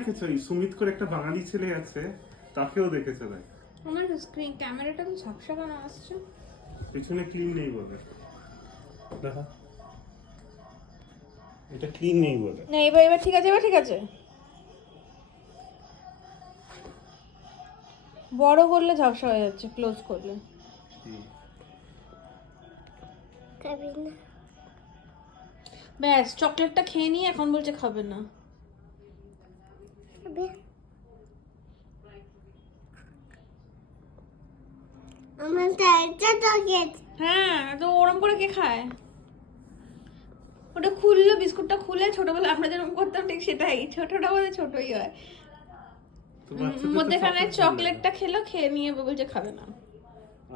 দেখেছো এই সুমিত করে একটা বাঙালি ছেলে আছে, তাকেও দেখেছো না? আমার স্ক্রিন ক্যামেরাটা তো ঝাপসা কেন আসছে? পিছনে ক্লিন নেই বলে। দেখা, এটা ক্লিন নেই বলে। না এবার এবার ঠিক আছে, এবার ঠিক আছে। বড় করলে ঝাপসা হয়ে যাচ্ছে, ক্লোজ করলে। ব্যাস চকলেটটা খেয়ে নিয়ে এখন বলছে খাবে না। হ্যাঁ, তো ওরম করে কে খায়? ওটা খুললো, বিস্কুটটা খুলে ছোটবেলা আমরা যেরকম করতাম ঠিক সেটাই, ছোটটা বলে ছোটই হয়। তো বাচ্চাদের তো মধ্যেখানে chocolate ভালো লাগে। চকলেটটা খেলো, খেয়ে নিয়ে বলছে খাবে না।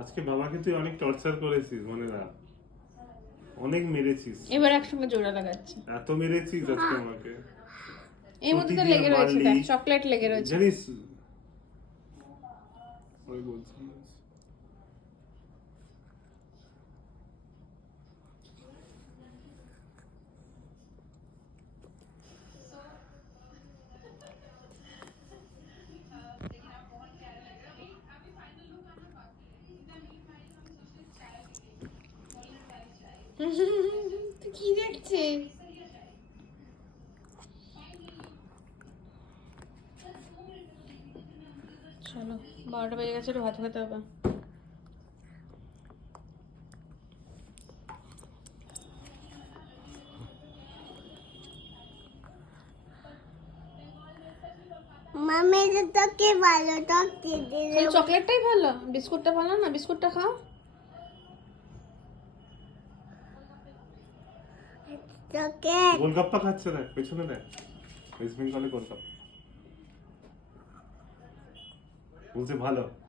আজকে বাবাকে তুই অনেক টর্চার করেছিস, মনে রাখ। অনেক মেরেছিস, এবার একসঙ্গে জোড়া লাগাচ্ছে। এত মেরেছিস আজকে আমাকে। এর মধ্যে তো প্রতিদিন লেগে রয়েছে, মারলি। দেখ চকলেট লেগে রয়েছে। জানিস ওই বলছি তুই কি দেখছিস? চলো 12টা বেজে গেছে, একটু ভাত খেতে হবে। মামি তোকে ভালো তোকে এই চকলেটটাই ভালো, বিস্কুটটা ভালো না? বিস্কুটটা খাও। তোকে গোলগাপ্পা খাচ্ছে, দেখ পেছনে দেখ, ওয়েস্ট বেঙ্গলে গোলগাপ্পা বলছে ভালো।